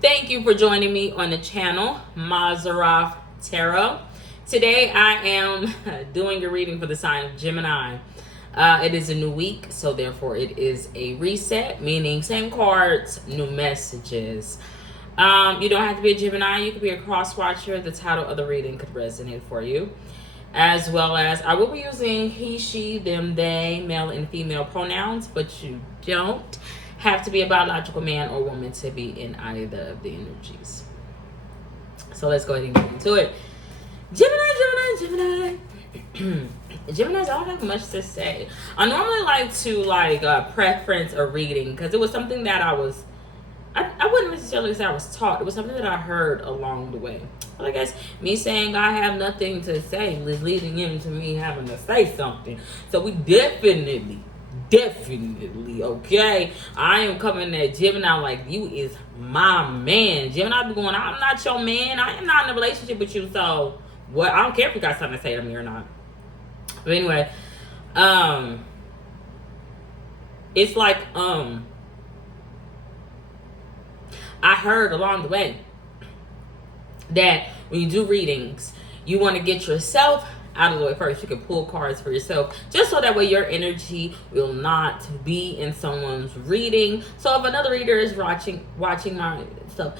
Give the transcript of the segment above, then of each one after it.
Thank you for joining me on the channel, Mazarov Tarot. Today I am doing a reading for the sign of Gemini. It is a new week, so therefore it is a reset, meaning same cards, new messages. You don't have to be a Gemini, you could be a cross watcher. The title of the reading could resonate for you. As well as I will be using he, she, them, they, male and female pronouns, but you don't have to be a biological man or woman to be in either of the energies. So let's go ahead and get into it. Gemini. Geminis, I don't have much to say. I normally like to preference a reading because it was something that I wouldn't necessarily say I was taught. It was something that I heard along the way. But I guess me saying I have nothing to say is leading into me having to say something. So we definitely, okay, I am coming at Gemini like you is my man. Gemini be going, I'm not your man. I am not in a relationship with you. So what? I don't care if you got something to say to me or not. But anyway, it's like I heard along the way that when you do readings, you want to get yourself out of the way first. You can pull cards for yourself, just so that way your energy will not be in someone's reading. So if another reader is watching my stuff,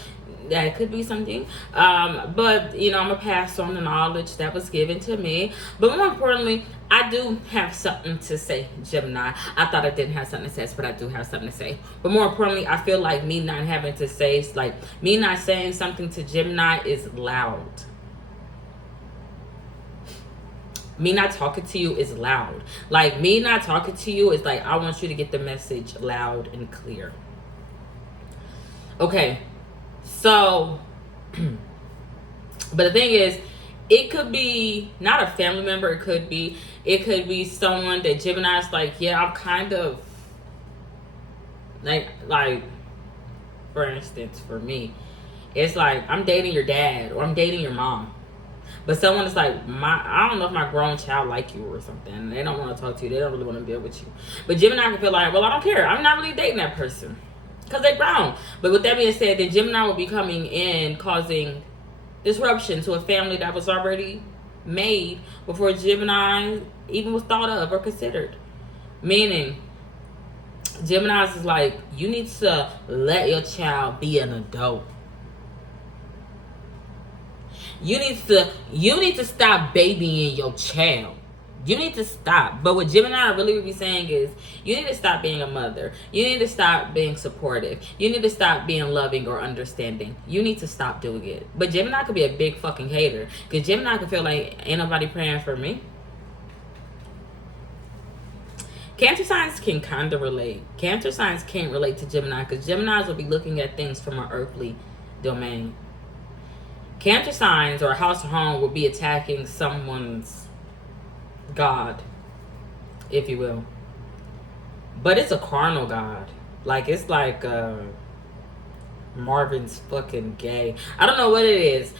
that could be something. But I'm gonna pass on the knowledge that was given to me. But more importantly, I do have something to say, Gemini. I thought I didn't have something to say, but I do have something to say. But more importantly, I feel like me not having to say, like me not saying something to Gemini is loud. Me not talking to you is loud. Like me not talking to you is like I want you to get the message loud and clear. Okay. So, but the thing is, it could be not a family member. It could be someone that Gemini's like, yeah, I'm kind of like, for instance, for me, it's like I'm dating your dad or I'm dating your mom. But someone is like, I don't know if my grown child like you or something. They don't want to talk to you. They don't really want to deal with you. But Gemini can feel like, well, I don't care. I'm not really dating that person. Because they're grown. But with that being said, then Gemini will be coming in causing disruption to a family that was already made before Gemini even was thought of or considered. Meaning, Gemini is like, you need to let your child be an adult. You need to stop babying your child. You need to stop. But what Gemini really would be saying is, you need to stop being a mother. You need to stop being supportive. You need to stop being loving or understanding. You need to stop doing it. But Gemini could be a big fucking hater. Because Gemini could feel like, ain't nobody praying for me. Cancer signs can kind of relate. Cancer signs can't relate to Gemini because Geminis will be looking at things from an earthly domain. Cancer signs or house or home will be attacking someone's God, if you will. But it's a carnal God. Like, it's like Marvin's fucking gay. I don't know what it is.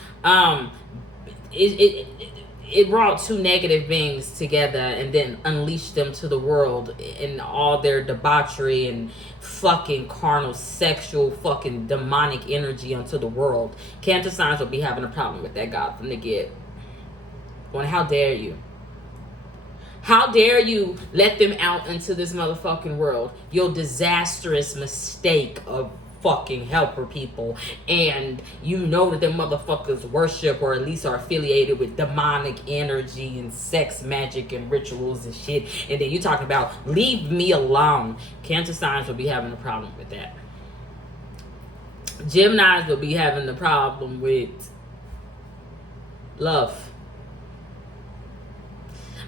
It brought two negative beings together and then unleashed them to the world in all their debauchery and fucking carnal, sexual, fucking demonic energy onto the world. Cancer signs will be having a problem with that God from the get. Well, how dare you? How dare you let them out into this motherfucking world? Your disastrous mistake of fucking helper people, and you know that them motherfuckers worship or at least are affiliated with demonic energy and sex magic and rituals and shit, and then you talking about leave me alone. Cancer signs will be having a problem with that. Geminis will be having the problem with love.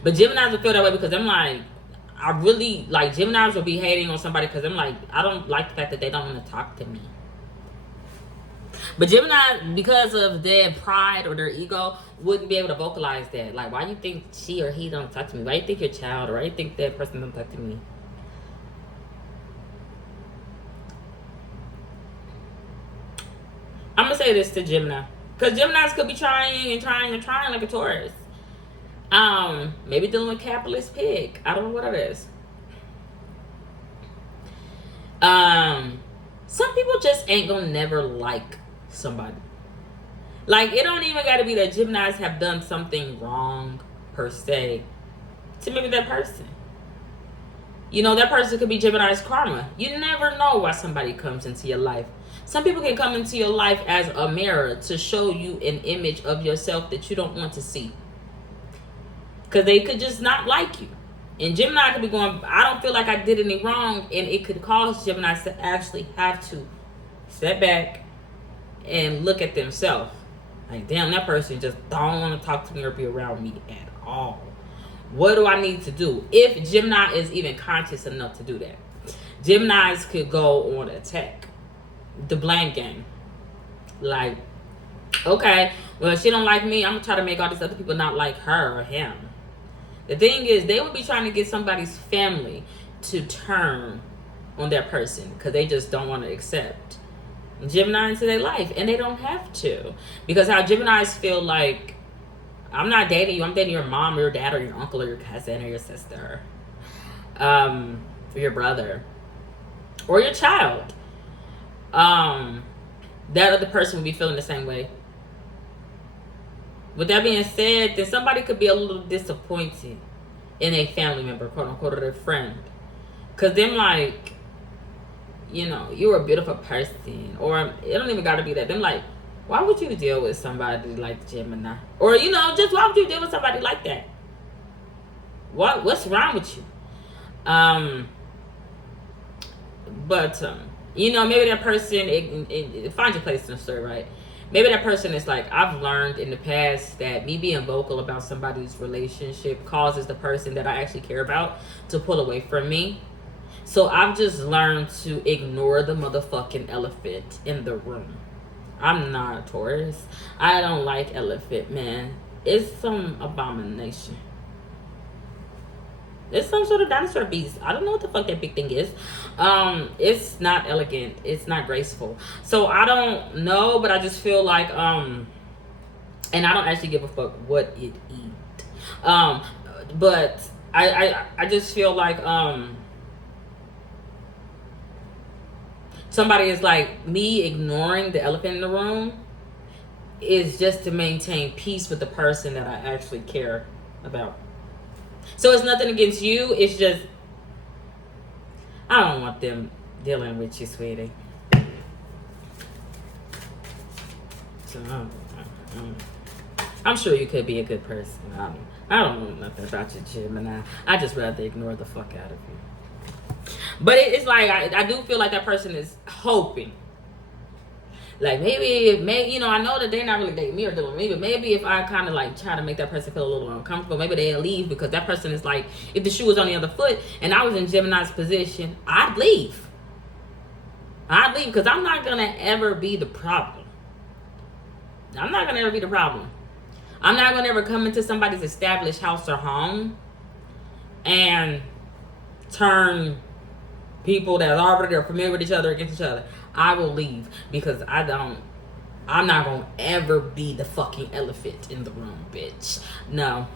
But Geminis will feel that way because I'm like, I really, like, Geminis will be hating on somebody because I'm like, I don't like the fact that they don't want to talk to me. But Gemini, because of their pride or their ego, wouldn't be able to vocalize that. Like, why do you think she or he don't talk to me? Why do you think your child or why do you think that person don't talk to me? I'm going to say this to Gemini. Because Geminis could be trying like a Taurus. Maybe dealing with capitalist pig. I don't know what it is. Some people just ain't gonna never like somebody. Like, it don't even gotta be that Geminis have done something wrong per se to maybe that person. You know, that person could be Gemini's karma. You never know why somebody comes into your life. Some people can come into your life as a mirror to show you an image of yourself that you don't want to see. Because they could just not like you. And Gemini could be going, I don't feel like I did any wrong. And it could cause Geminis to actually have to step back and look at themselves. Like, damn, that person just don't want to talk to me or be around me at all. What do I need to do? If Gemini is even conscious enough to do that. Geminis could go on attack. The blame game. Like, okay, well, she don't like me. I'm going to try to make all these other people not like her or him. The thing is, they would be trying to get somebody's family to turn on that person because they just don't want to accept Gemini into their life. And they don't have to. Because how Geminis feel like, I'm not dating you. I'm dating your mom or your dad or your uncle or your cousin or your sister. Or your brother. Or your child. That other person would be feeling the same way. With that being said, then somebody could be a little disappointed in a family member, quote unquote, or their friend. Because them like, you know, you're a beautiful person. Or it don't even got to be that. Them like, why would you deal with somebody like Gemini? Or, you know, just why would you deal with somebody like that? What's wrong with you? You know, maybe that person, find your place in the story, right? Maybe that person is like, I've learned in the past that me being vocal about somebody's relationship causes the person that I actually care about to pull away from me. So I've just learned to ignore the motherfucking elephant in the room. I'm not a Taurus. I don't like elephant, man. It's some abomination. It's some sort of dinosaur beast. I don't know what the fuck that big thing is. It's not elegant. It's not graceful. So I don't know, but I just feel like, and I don't actually give a fuck what it eat. But I just feel like, somebody is like, me ignoring the elephant in the room is just to maintain peace with the person that I actually care about. So it's nothing against you. It's just, I don't want them dealing with you, sweetie. So I'm sure you could be a good person. I don't know nothing about you, Gemini. I just rather ignore the fuck out of you. But it's like, I do feel like that person is hoping. Like, maybe, you know, I know that they're not really dating me or dealing with me, but maybe if I kind of like try to make that person feel a little uncomfortable, maybe they'll leave, because that person is like, if the shoe was on the other foot and I was in Gemini's position, I'd leave. I'd leave, because I'm not going to ever be the problem. I'm not going to ever be the problem. I'm not going to ever come into somebody's established house or home and turn people that are already familiar with each other against each other. I will leave, because I'm not gonna ever be the fucking elephant in the room, bitch. No.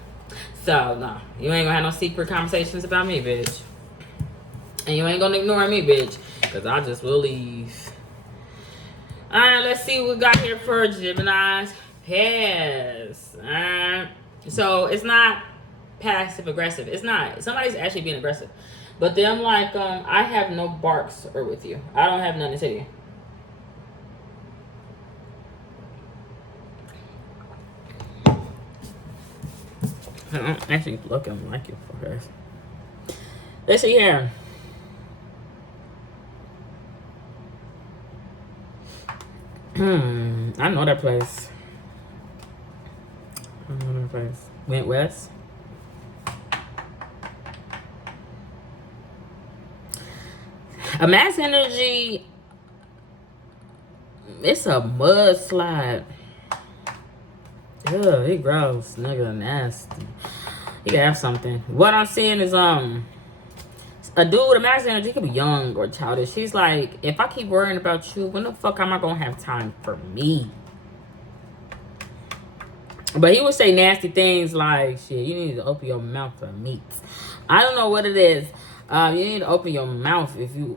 So, no. You ain't gonna have no secret conversations about me, bitch. And you ain't gonna ignore me, bitch, because I just will leave. Alright, let's see what we got here for Gemini's past. Alright. So, it's not passive aggressive. It's not. Somebody's actually being aggressive. But then, like, I have no barks or with you. I don't have nothing to tell you. I don't actually look like you for her. Let's see here. I know that place. Went west. A mass energy, it's a mudslide. Ugh, it gross, nigga, nasty. You can have something. What I'm seeing is a dude, a mass energy, could be young or childish. He's like, if I keep worrying about you, when the fuck am I gonna have time for me? But he would say nasty things like, shit, you need to open your mouth for meat. I don't know what it is. You need to open your mouth if you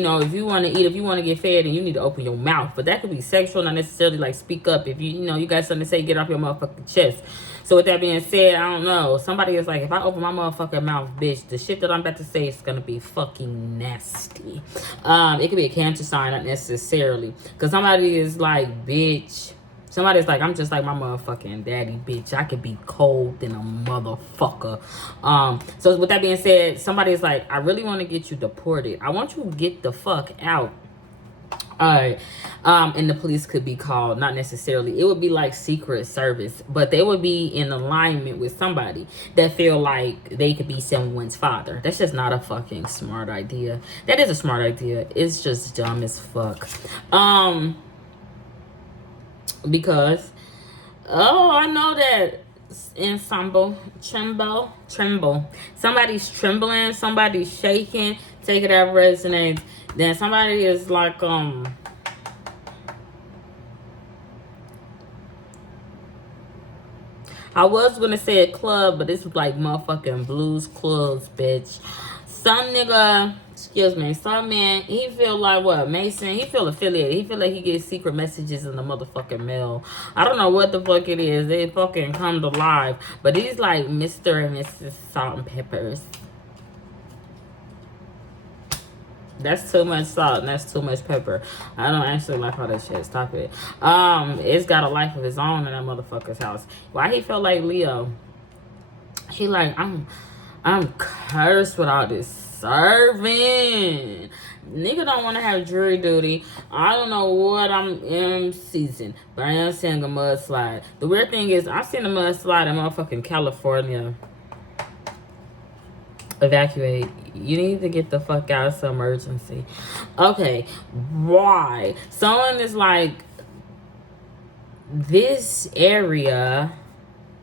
know, if you want to eat, if you want to get fed, and you need to open your mouth. But that could be sexual, not necessarily like speak up. If you know you got something to say, get off your motherfucking chest. So with that being said, I don't know. Somebody is like, if I open my motherfucking mouth, bitch, the shit that I'm about to say is gonna be fucking nasty. It could be a cancer sign, not necessarily, because somebody is like, bitch. Somebody's like, I'm just like my motherfucking daddy, bitch. I could be cold than a motherfucker. So with that being said, somebody's like, I really want to get you deported. I want you to get the fuck out. Alright. And the police could be called. Not necessarily. It would be like Secret Service. But they would be in alignment with somebody that feel like they could be someone's father. That's just not a fucking smart idea. That is a smart idea. It's just dumb as fuck. Because I know that ensemble tremble, somebody's trembling, somebody's shaking. Take it out, resonates. Then somebody is like I was gonna say a club, but this was like motherfucking Blues Clues, bitch. Some nigga, excuse me, some man, he feel like what, Mason? He feel affiliated. He feel like he gets secret messages in the motherfucking mail. I don't know what the fuck it is. They fucking come to life. But he's like Mr. and Mrs. Salt and Peppers. That's too much salt and that's too much pepper. I don't actually like all that shit. Stop it. It's got a life of its own in that motherfucker's house. Why he feel like Leo? He like, I'm cursed with all this serving. Nigga don't want to have jury duty. I don't know what I'm in season, but I am seeing a mudslide. The weird thing is, I seen a mudslide in motherfucking California. Evacuate. You need to get the fuck out. It's an emergency. Okay. Why? Someone is like, this area...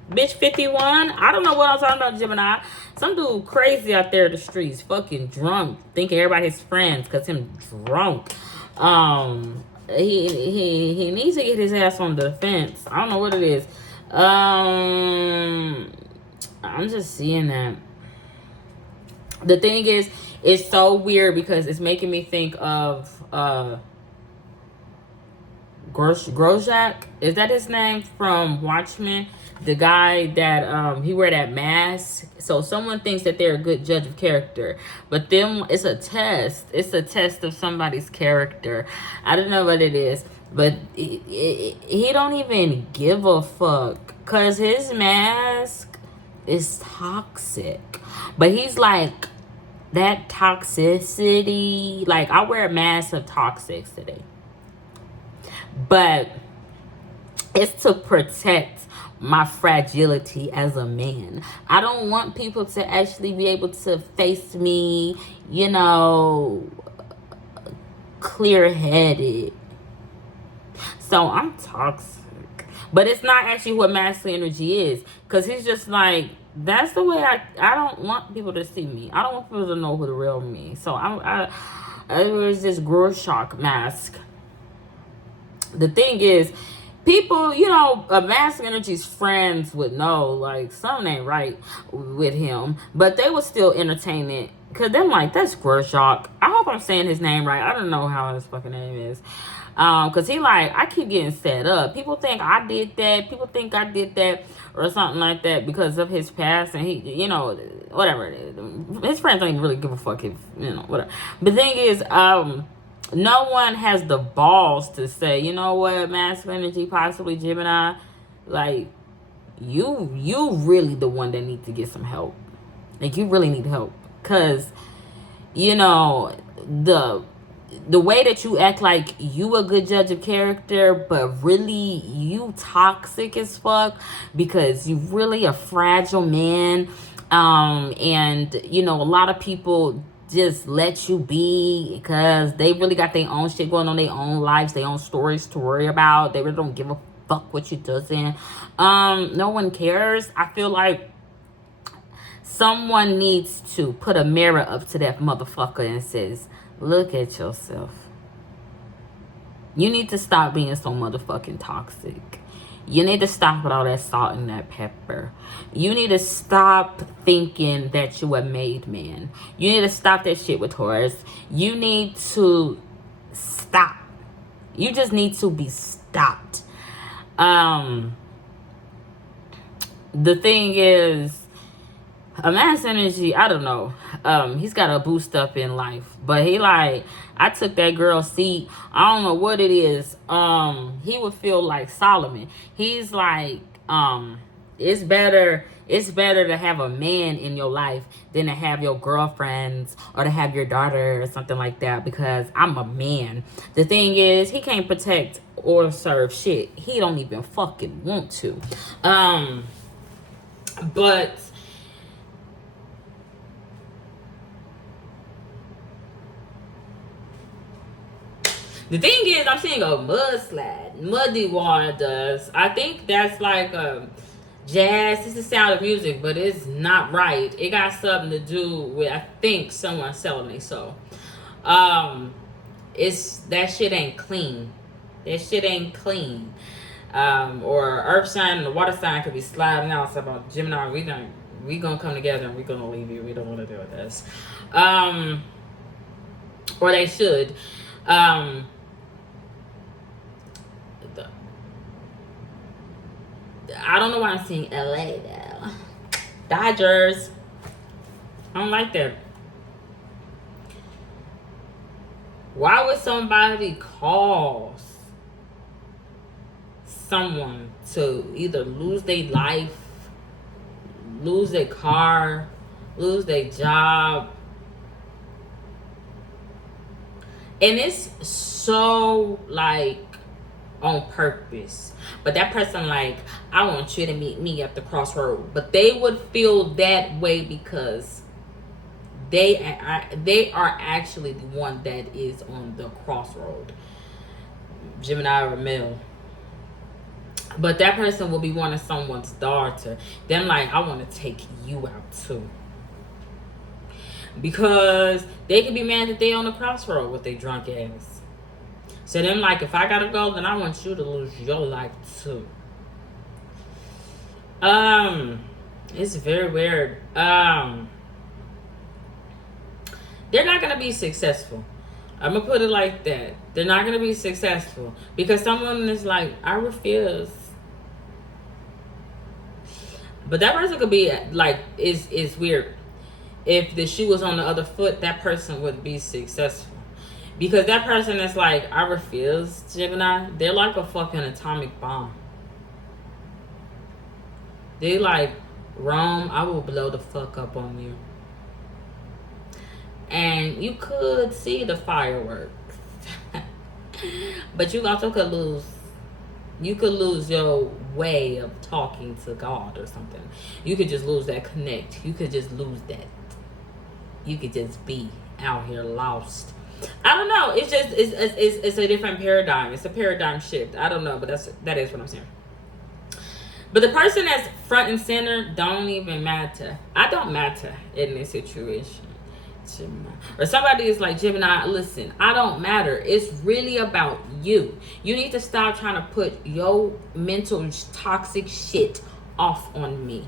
Bitch, 51? I don't know what I'm talking about, Gemini. Some dude crazy out there in the streets, fucking drunk, thinking everybody his friends because him drunk. He needs to get his ass on the fence. I don't know what it is. I'm just seeing that. The thing is, it's so weird because it's making me think of Grosjak. Is that his name from Watchmen? The guy that he wear that mask. So someone thinks that they're a good judge of character, but then it's a test. It's a test of somebody's character. I don't know what it is, but he don't even give a fuck because his mask is toxic. But he's like, that toxicity, like I wear a mask of toxics today, but it's to protect my fragility as a man. I don't want people to actually be able to face me, you know, clear-headed. So I'm toxic. But it's not actually what masculine energy is. Because he's just like, that's the way I don't want people to see me. I don't want people to know who the real me. So I there's this Rorschach mask. The thing is, people, you know, masculine energy's friends would know, like, something ain't right with him. But they would still entertain it. Because they're like, that's Rorschach. I hope I'm saying his name right. I don't know how his fucking name is. Because he like, I keep getting set up. People think I did that. People think I did that. Or something like that because of his past. And he, you know, whatever. His friends don't even really give a fuck if, you know, whatever. But the thing is, no one has the balls to say, you know what, masculine energy, possibly Gemini, like, you really the one that needs to get some help. Like, you really need help. Because, you know, the way that you act like you a good judge of character, but really you toxic as fuck because you really a fragile man. And, you know, a lot of people just let you be because they really got their own shit going on, their own lives, their own stories to worry about. They really don't give a fuck what you doing. No one cares. I feel like someone needs to put a mirror up to that motherfucker and says, look at yourself. You need to stop being so motherfucking toxic. You need to stop with all that salt and that pepper. You need to stop thinking that you a made man. You need to stop that shit with Taurus. You need to stop. You just need to be stopped. The thing is, a man's energy, I don't know. He's got a boost up in life. But he like, I took that girl's seat. I don't know what it is. He would feel like Solomon. He's like, it's better to have a man in your life than to have your girlfriends or to have your daughter or something like that, because I'm a man. The thing is, he can't protect or serve shit. He don't even fucking want to. But the thing is, I'm seeing a mudslide. Muddy water does. I think that's like jazz. It's the sound of music, but it's not right. It got something to do with, I think, someone selling me. So, it's, that shit ain't clean. That shit ain't clean. Or earth sign and the water sign could be sliding out. So about Gemini, we gonna come together and we gonna leave you. We don't want to deal with this. Or they should. I don't know why I'm seeing LA though. Dodgers. I don't like that. Why would somebody cause someone to either lose their life, lose their car, lose their job? And it's so like on purpose. But that person like, I want you to meet me at the crossroad. But they would feel that way because they are actually the one that is on the crossroad. Gemini or male. But that person will be wanting someone's daughter. Them like, I want to take you out too. Because they can be mad that they on the crossroad with their drunk ass. So them like, if I gotta go, then I want you to lose your life too. It's very weird. They're not gonna be successful. I'm gonna put it like that. They're not gonna be successful because someone is like, I refuse. But that person could be like, is weird. If the shoe was on the other foot, that person would be successful. Because that person is like, I refuse, Gemini. They're like a fucking atomic bomb. They like, Rome, I will blow the fuck up on you. And you could see the fireworks. But you also could lose. You could lose your way of talking to God or something. You could just lose that connect. You could just lose that. You could just be out here lost. I don't know. It's just it's a different paradigm. It's a paradigm shift. I don't know, but that is what I'm saying. But the person that's front and center don't even matter. I don't matter in this situation. Gemini. Or somebody is like, Gemini, listen, I don't matter. It's really about you. You need to stop trying to put your mental toxic shit off on me.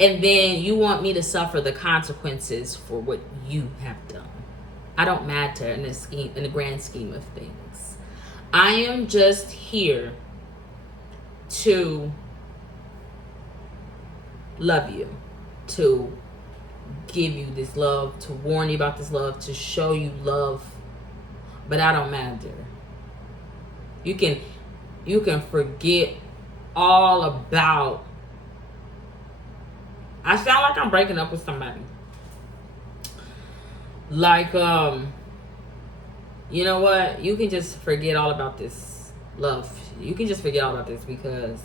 And then you want me to suffer the consequences for what you have done. I don't matter in the grand scheme of things. I am just here to love you, to give you this love, to warn you about this love, to show you love. But I don't matter. You can forget all about. I sound like I'm breaking up with somebody. Like, you know what? You can just forget all about this love. You can just forget all about this because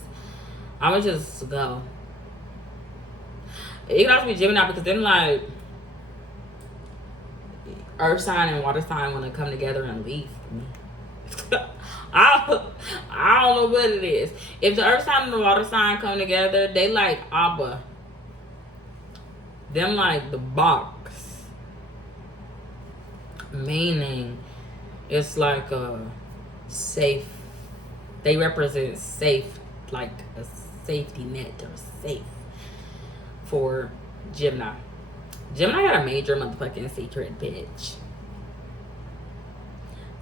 I'm gonna just go. It can also be Gemini because then like earth sign and water sign want to come together and leave me. I don't know what it is. If the earth sign and the water sign come together, they like Abba. Them like the box. Meaning it's like a safe. They represent safe like a safety net or safe for Gemini. Gemini got a major motherfucking secret, bitch.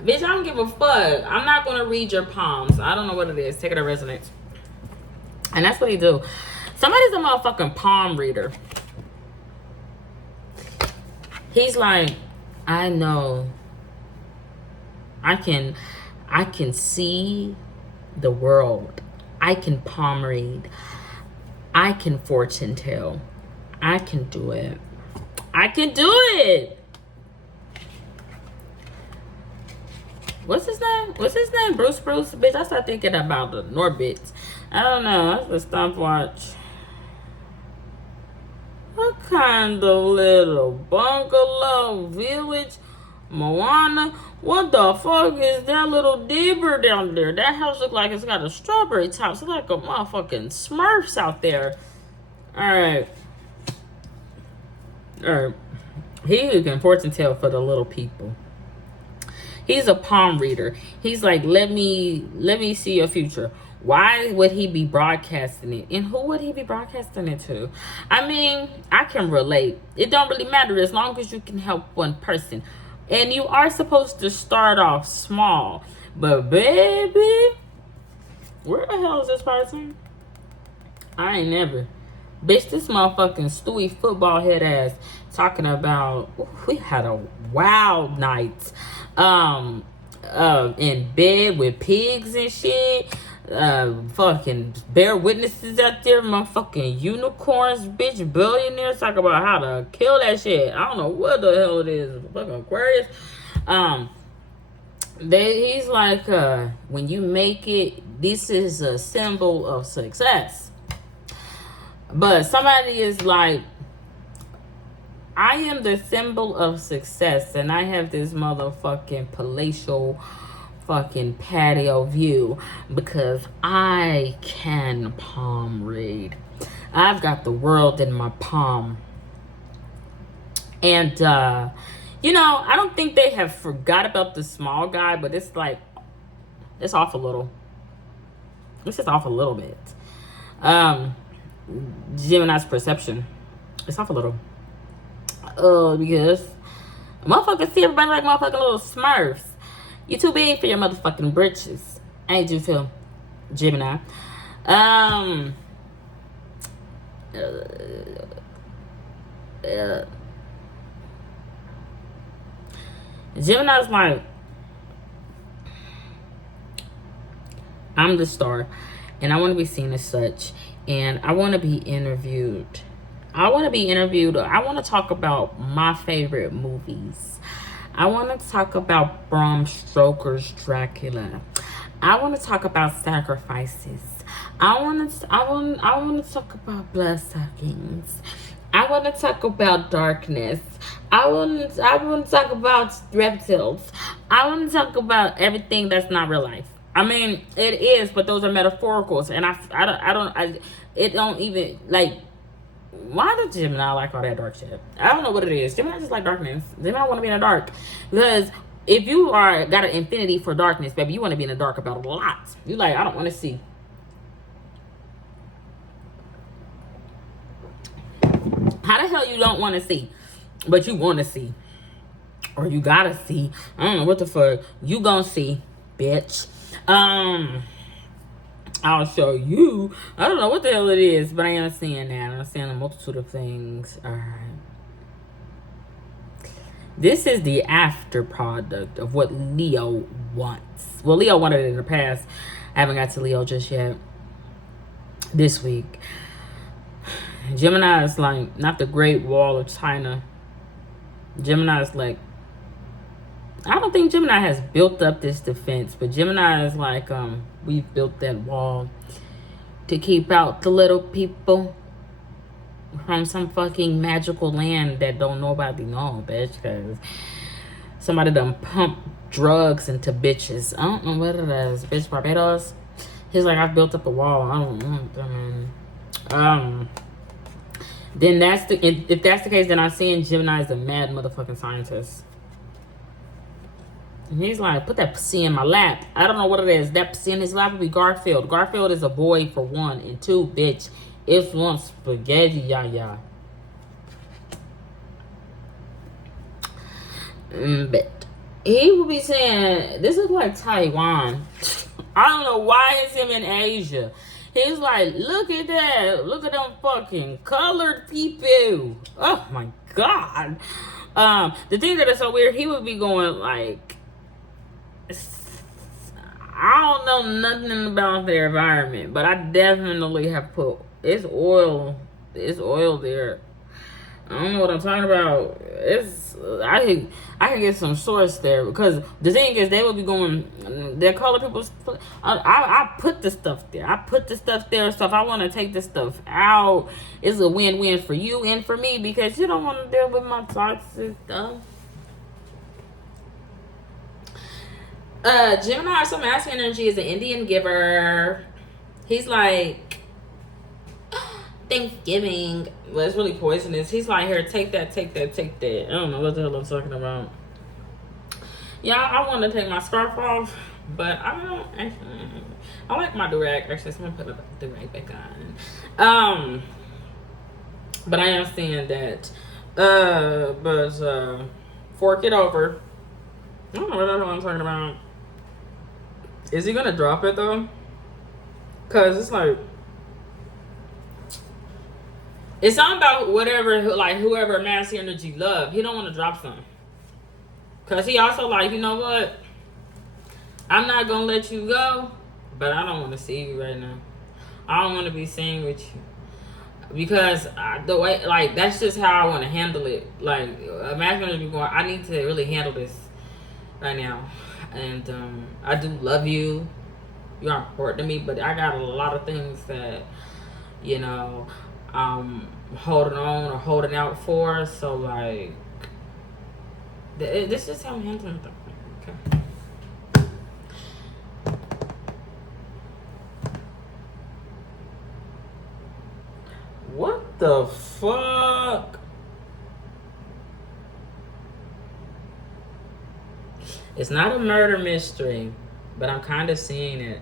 Bitch, I don't give a fuck. I'm not gonna read your palms. I don't know what it is. Take it or resonate. And that's what he do. Somebody's a motherfucking palm reader. He's like, I know. I can see the world. I can palm read. I can fortune tell. I can do it. I can do it. What's his name? Bruce? Bitch, I start thinking about the Norbits. I don't know. That's the stopwatch. What kind of little bungalow village? Moana? What the fuck is that little deeper down there? That house look like it's got a strawberry top. It's like a motherfucking Smurfs out there. Alright. He who can fortune tell for the little people. He's a palm reader. He's like, let me see your future. Why would he be broadcasting it? And who would he be broadcasting it to? I mean, I can relate. It don't really matter as long as you can help one person. And you are supposed to start off small. But baby, where the hell is this person? I ain't never. Bitch, this motherfucking Stewie football head ass talking about, we had a wild night. In bed with pigs and shit. Fucking bear witnesses out there, motherfucking unicorns, bitch, billionaires talk about how to kill that shit. I don't know what the hell it is, fucking Aquarius. He's like, when you make it, this is a symbol of success. But somebody is like, I am the symbol of success, and I have this motherfucking palatial fucking patio view because I can palm read. I've got the world in my palm. And, you know, I don't think they have forgot about the small guy, but it's like, it's off a little. It's just off a little bit. Gemini's perception. It's off a little. Because motherfuckers see everybody like motherfucking little Smurfs. You too big for your motherfucking britches. Ain't you feel? Gemini. Gemini's like, I'm the star, and I want to be seen as such, and I want to be interviewed. I want to talk about my favorite movies. I want to talk about Bram Stoker's Dracula. I want to talk about sacrifices. I want to talk about bloodsuckings. I want to talk about darkness. I want to talk about reptiles. I want to talk about everything that's not real life. I mean, it is, but those are metaphoricals, and it don't even, like, why does Gemini like all that dark shit? I don't know what it is. Gemini just like darkness. Gemini want to be in the dark. Because if you got an infinity for darkness, baby, you want to be in the dark about a lot. You like, I don't want to see. How the hell you don't want to see, but you want to see? Or you gotta see. I don't know what the fuck. You gonna see, bitch. I'll show you. I don't know what the hell it is, but I am seeing that. I'm seeing a multitude of things. All right. This is the after product of what Leo wants. Well, Leo wanted it in the past. I haven't got to Leo just yet. This week. Gemini is like, not the Great Wall of China. Gemini is like, I don't think Gemini has built up this defense, but Gemini is like, we've built that wall to keep out the little people from some fucking magical land that don't nobody know, bitch, because somebody done pump drugs into bitches. I don't know what it is, bitch, Barbados. He's like, I've built up a wall. I don't know. Then if that's the case, then I'm seeing Gemini as a mad motherfucking scientist. And he's like, put that pussy in my lap. I don't know what it is. That pussy in his lap would be Garfield. Garfield is a boy for one. And two, bitch, it's one spaghetti yaya. But he will be saying, this is like Taiwan. I don't know why it's him in Asia. He's like, look at that. Look at them fucking colored people. Oh my God. The thing that is so weird, he would be going like, I don't know nothing about their environment, but I definitely have put, it's oil there. I don't know what I'm talking about. I can get some source there, because the thing is, they will be going, their color people, I put the stuff there. I put the stuff there. So if I want to take this stuff out, it's a win-win for you and for me, because you don't want to deal with my toxic stuff. Gemini, so masculine energy, is an Indian giver. He's like, Thanksgiving. Well, it's really poisonous. He's like, here, take that, take that, take that. I don't know what the hell I'm talking about. Yeah, I want to take my scarf off, but I don't actually. I like my do-rag. Actually, so I'm gonna put the do-rag back on. But I am saying that. Fork it over. I don't know what the hell I'm talking about. Is he gonna drop it though? Cause it's like, it's something about whatever, like whoever masculine energy love. He don't want to drop something. Cause he also like, you know what? I'm not gonna let you go, but I don't want to see you right now. I don't want to be seen with you. Because the way, like, that's just how I want to handle it. Like, masculine energy going, I need to really handle this right now. And I do love you. You're important to me, but I got a lot of things that, you know, holding on or holding out for. So like, this is how I'm handling it. Okay. What the fuck? It's not a murder mystery, but I'm kind of seeing it.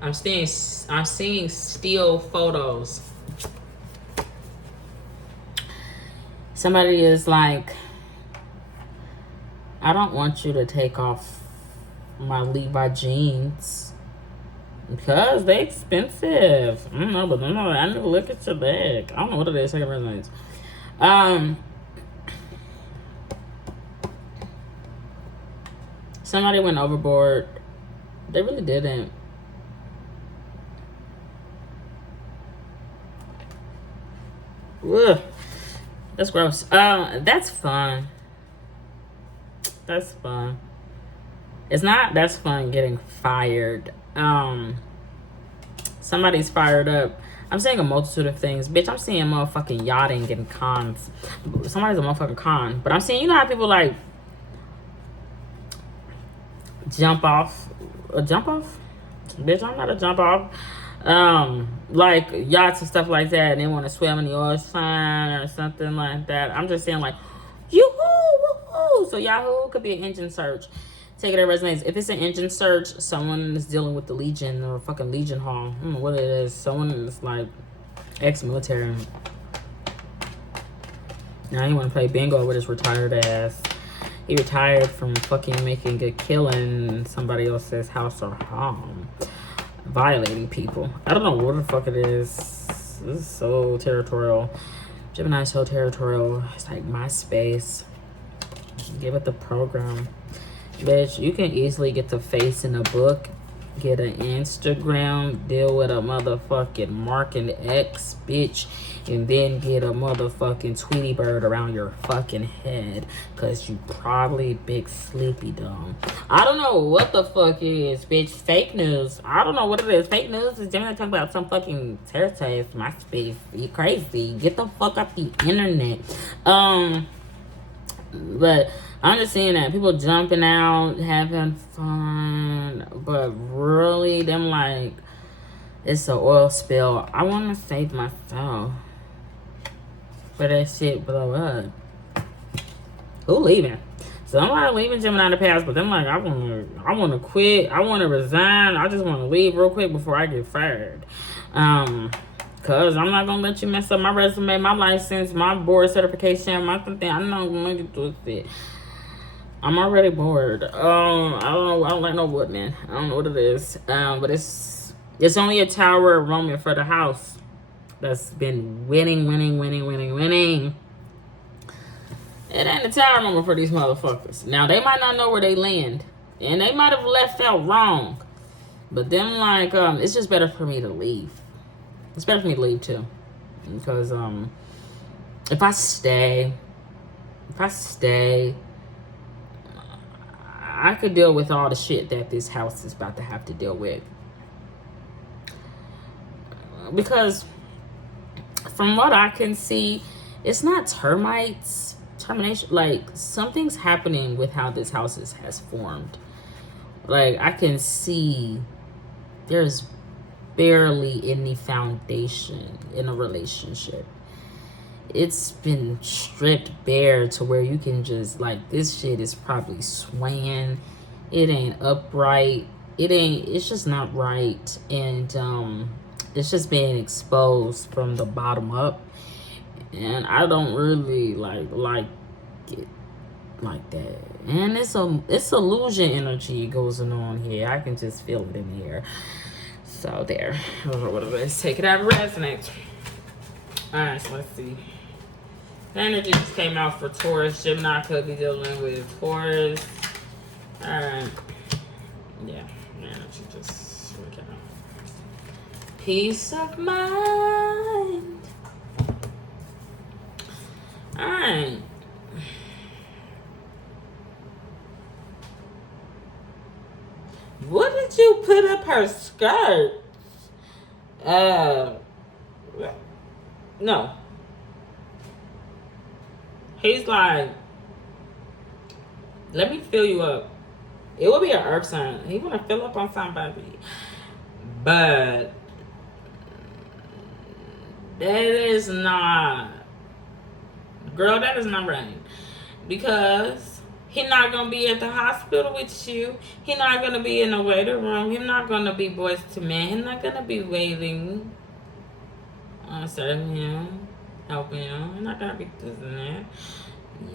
I'm seeing still photos. Somebody is like, I don't want you to take off my Levi jeans because they expensive. I don't know, but I need to look at your bag. I don't know what it is. Second resonates. Somebody went overboard. They really didn't. Ugh. That's gross. That's fun. That's fun. It's not that's fun getting fired. Somebody's fired up. I'm saying a multitude of things. Bitch, I'm seeing motherfucking yachting and cons. Somebody's a motherfucking con. But I'm saying, you know how people like jump off? A jump off? Bitch, I'm not a jump off. Like yachts and stuff like that, and they want to swim in the ocean or something like that. I'm just saying, like, yoo-hoo, woohoo. So Yahoo could be an engine search. Take it at resumes. If it's an engine search, someone is dealing with the Legion or fucking Legion Hall. I don't know what it is. Someone is like ex-military. Now he want to play bingo with his retired ass. He retired from fucking making a killing in somebody else's house or home. Violating people. I don't know what the fuck it is. This is so territorial. Gemini is so territorial. It's like my space. Give it the program. Bitch, you can easily get the face in a book, get an Instagram, deal with a motherfucking Mark and X, bitch, and then get a motherfucking Tweety Bird around your fucking head, cause you probably big sleepy dumb. I don't know what the fuck it is, bitch. Fake news. I don't know what it is. Fake news is Gemini talking about some fucking territory, my space. You crazy. Get the fuck off the internet. But I'm just saying that people jumping out, having fun, but really them like, it's an oil spill. I want to save myself for that shit blow up. Who leaving? So I'm like leaving Gemini in the past, but then like I wanna quit. I wanna resign. I just wanna leave real quick before I get fired. Cause I'm not gonna let you mess up my resume, my license, my board certification, my something. I'm not gonna let you do it. I'm already bored. I don't know. I don't like no wood, man. I don't know what it is. But it's only a tower Roman for the house that's been winning. It ain't a tower moment for these motherfuckers. Now, they might not know where they land. And they might have left out wrong. But then, like, it's just better for me to leave. It's better for me to leave, too. Because, if I stay, I could deal with all the shit that this house is about to have to deal with. Because, from what I can see, it's not termites. Termination, like something's happening with how this house has formed. Like I can see there's barely any foundation in a relationship. It's been stripped bare to where you can just like this shit is probably swaying. It ain't upright. It's just not right. And it's just being exposed from the bottom up. And I don't really like it like that. And it's illusion energy goes on here. I can just feel it in the air. So there. Let's take it out of resonance. Alright, so let's see. The energy just came out for Taurus. Gemini could be dealing with Taurus. Alright. Yeah, energy just working out. Peace of mind. Alright. What did you put up her skirt? No. He's like, let me fill you up. It will be an earth sign. He want to fill up on somebody. But that is not, girl, that is not right. Because he's not going to be at the hospital with you. He's not going to be in the waiting room. He's not going to be boys to men. He's not going to be waiting on serving him, helping him. He's not going to be doing that.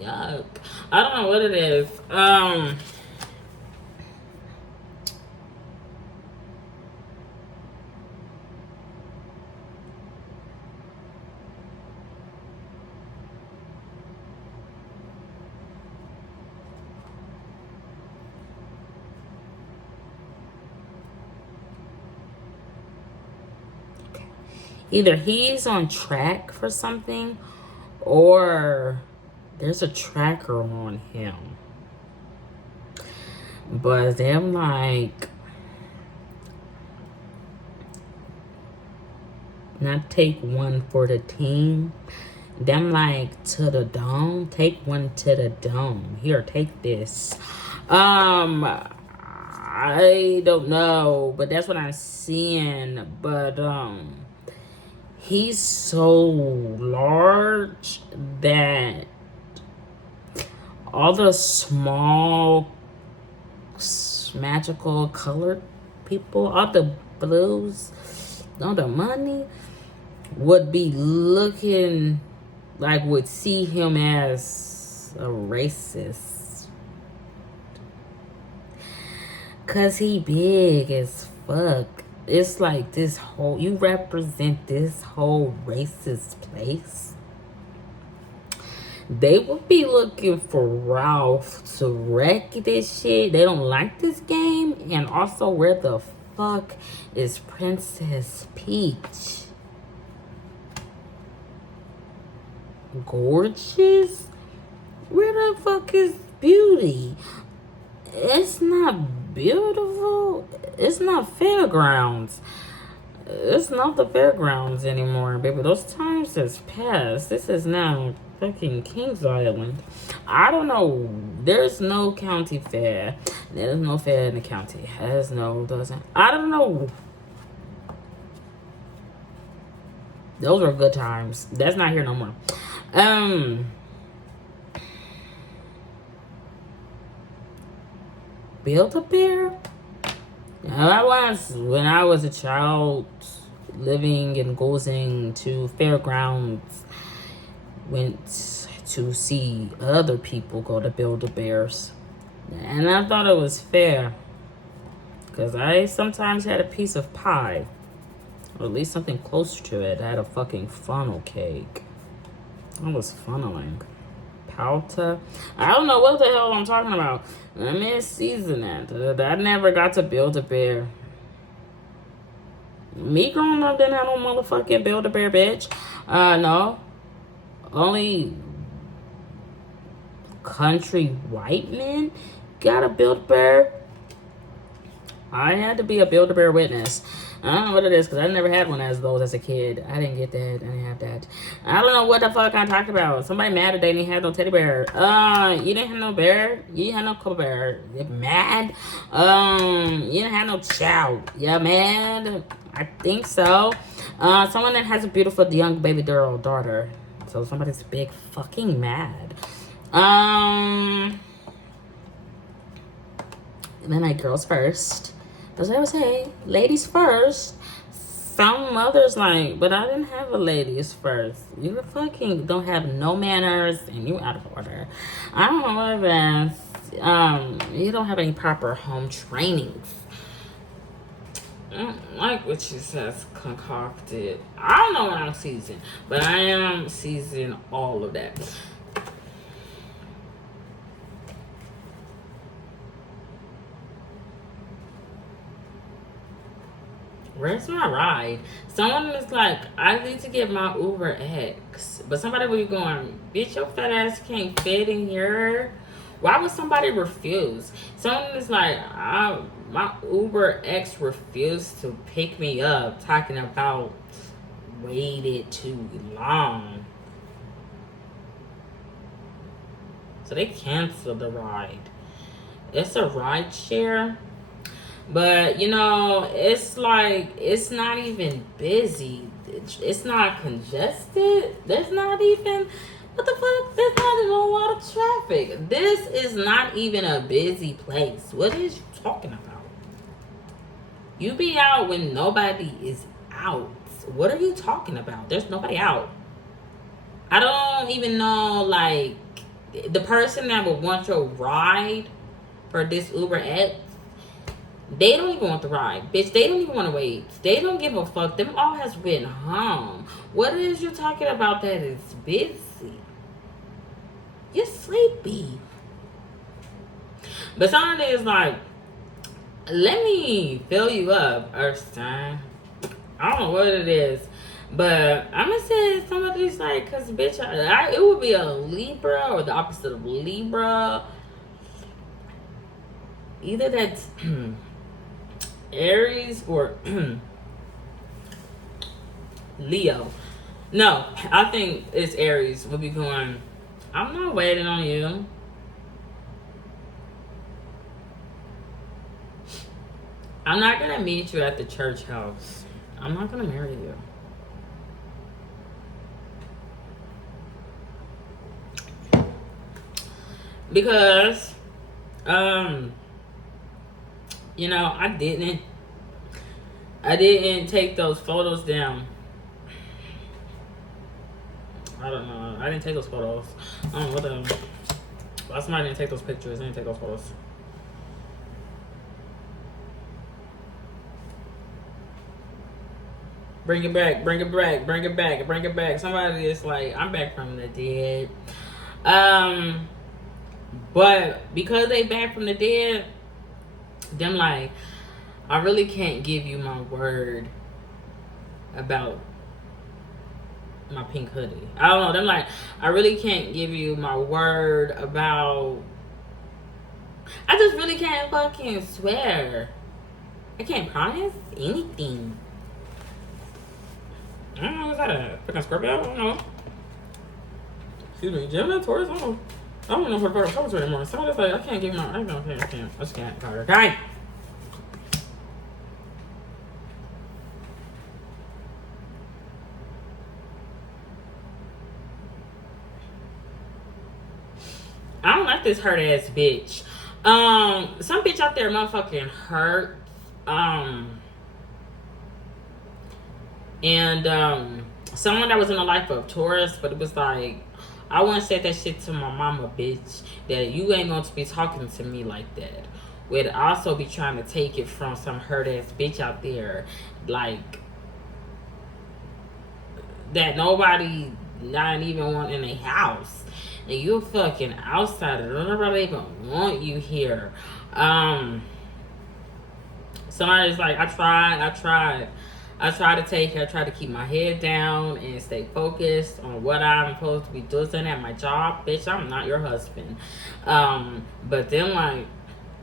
Yuck. I don't know what it is. Either he's on track for something or there's a tracker on him. But them like, not take one for the team. Them like to the dome. Take one to the dome. Here, take this. I don't know, but that's what I'm seeing. But he's so large that all the small magical colored people, all the blues, all the money would be looking like, would see him as a racist. Cause he big as fuck. It's like this whole, you represent this whole racist place. They would be looking for Ralph to wreck this shit. They don't like this game. And also, where the fuck is Princess Peach? Gorgeous? Where the fuck is Beauty? It's not beautiful. It's not fairgrounds. It's not the fairgrounds anymore, baby. Those times has passed. This is now fucking Kings Island. I don't know. There's no county fair. There's no fair in the county. There's no, doesn't. I don't know. Those were good times. That's not here no more. Build-A-Bear? When I was a child, living and going to fairgrounds, went to see other people go to Build-A-Bears. And I thought it was fair. Because I sometimes had a piece of pie. Or at least something close to it. I had a fucking funnel cake. I was funneling. Palta? I don't know what the hell I'm talking about. Let me season that. I never got to Build-A-Bear. Me growing up didn't have no motherfucking Build-A-Bear, bitch. No. Only country white men got a Build-A-Bear. I had to be a Build-A-Bear witness. I don't know what it is because I never had one as those as a kid. I didn't get that. I didn't have that. I don't know what the fuck I talked about. Somebody mad that they didn't have no teddy bear. You didn't have no bear. You didn't have no Kobe bear. You're mad. You didn't have no child. Yeah, mad. I think so. Someone that has a beautiful young baby girl daughter. So somebody's big fucking mad. And then I girls first. As I would say, ladies first. Some mothers like, but I didn't have a ladies first. You fucking don't have no manners and you out of order. I don't know what it is. You don't have any proper home trainings. I don't like what she says concocted. I don't know what I'm seasoning, but I am seasoning all of that. Where's my ride? Someone is like, I need to get my Uber X. But somebody will be going, bitch, your fat ass can't fit in here. Why would somebody refuse? Someone is like, my Uber X refused to pick me up, talking about waited too long. So they canceled the ride. It's a ride share. But, you know, it's like, it's not even busy. It's not congested. There's not even, what the fuck? There's not even a lot of traffic. This is not even a busy place. What is you talking about? You be out when nobody is out. What are you talking about? There's nobody out. I don't even know, like, the person that would want your ride for this Uber X, they don't even want the ride. Bitch, they don't even want to wait. They don't give a fuck. Them all has been home. What is you talking about that is busy? You're sleepy. But somebody is like, let me fill you up, Earthstein. I don't know what it is. But I'm going to say somebody's like, because bitch, it would be a Libra or the opposite of Libra. Either that's Aries or Leo. No, I think it's Aries. We'll be going, I'm not waiting on you. I'm not going to meet you at the church house. I'm not going to marry you. Because, you know, I didn't take those photos down. I don't know. I didn't take those photos. I don't know what the hell. Well, somebody didn't take those pictures. I didn't take those photos. Bring it back, bring it back, bring it back, bring it back. Somebody is like, I'm back from the dead. But because they back from the dead, them like, I really can't give you my word about my pink hoodie. I don't know. Them like, I really can't give you my word about. I just really can't fucking swear. I can't promise anything. I don't know. Is that a freaking Scorpio? I don't know. Excuse me, Gemini, Taurus. I don't know what the fuck I'm talking to anymore. Somebody's like, I can't give you my. I can't. I just can't. Okay. I don't like this hurt ass bitch. Some bitch out there motherfucking hurt. Someone that was in the life of Taurus, but it was like, I want to say that shit to my mama, bitch, that you ain't going to be talking to me like that. Would also be trying to take it from some hurt ass bitch out there, like, that nobody not even want in a house. And you a fucking outsider. Nobody even want you here. Somebody's like, I tried to take it. I tried to keep my head down and stay focused on what I'm supposed to be doing at my job. Bitch, I'm not your husband. But then, like,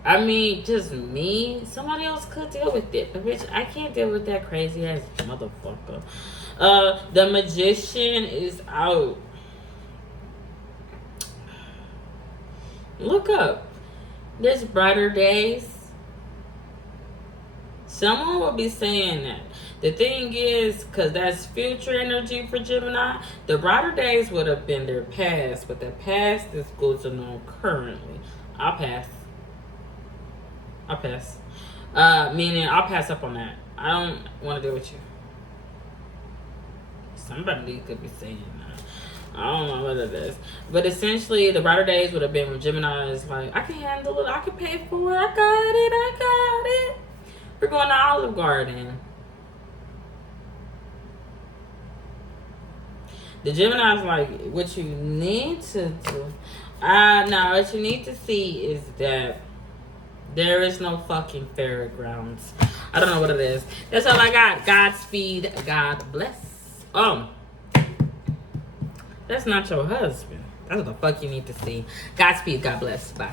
I mean, just me, somebody else could deal with it. But bitch, I can't deal with that crazy ass motherfucker. The Magician is out. Look up. There's brighter days. Someone will be saying that. The thing is, because that's future energy for Gemini, the brighter days would have been their past, but their past is going on currently. I'll pass. Meaning, I'll pass up on that. I don't want to deal with you. Somebody could be saying that. I don't know what it is. But essentially, the brighter days would have been when Gemini is like, I can handle it. I can pay for it. I got it. We're going to Olive Garden. The Gemini's like, what you need to do. No, what you need to see is that there is no fucking fairgrounds. I don't know what it is. That's all I got. Godspeed. God bless. That's not your husband. That's what the fuck you need to see. Godspeed. God bless. Bye.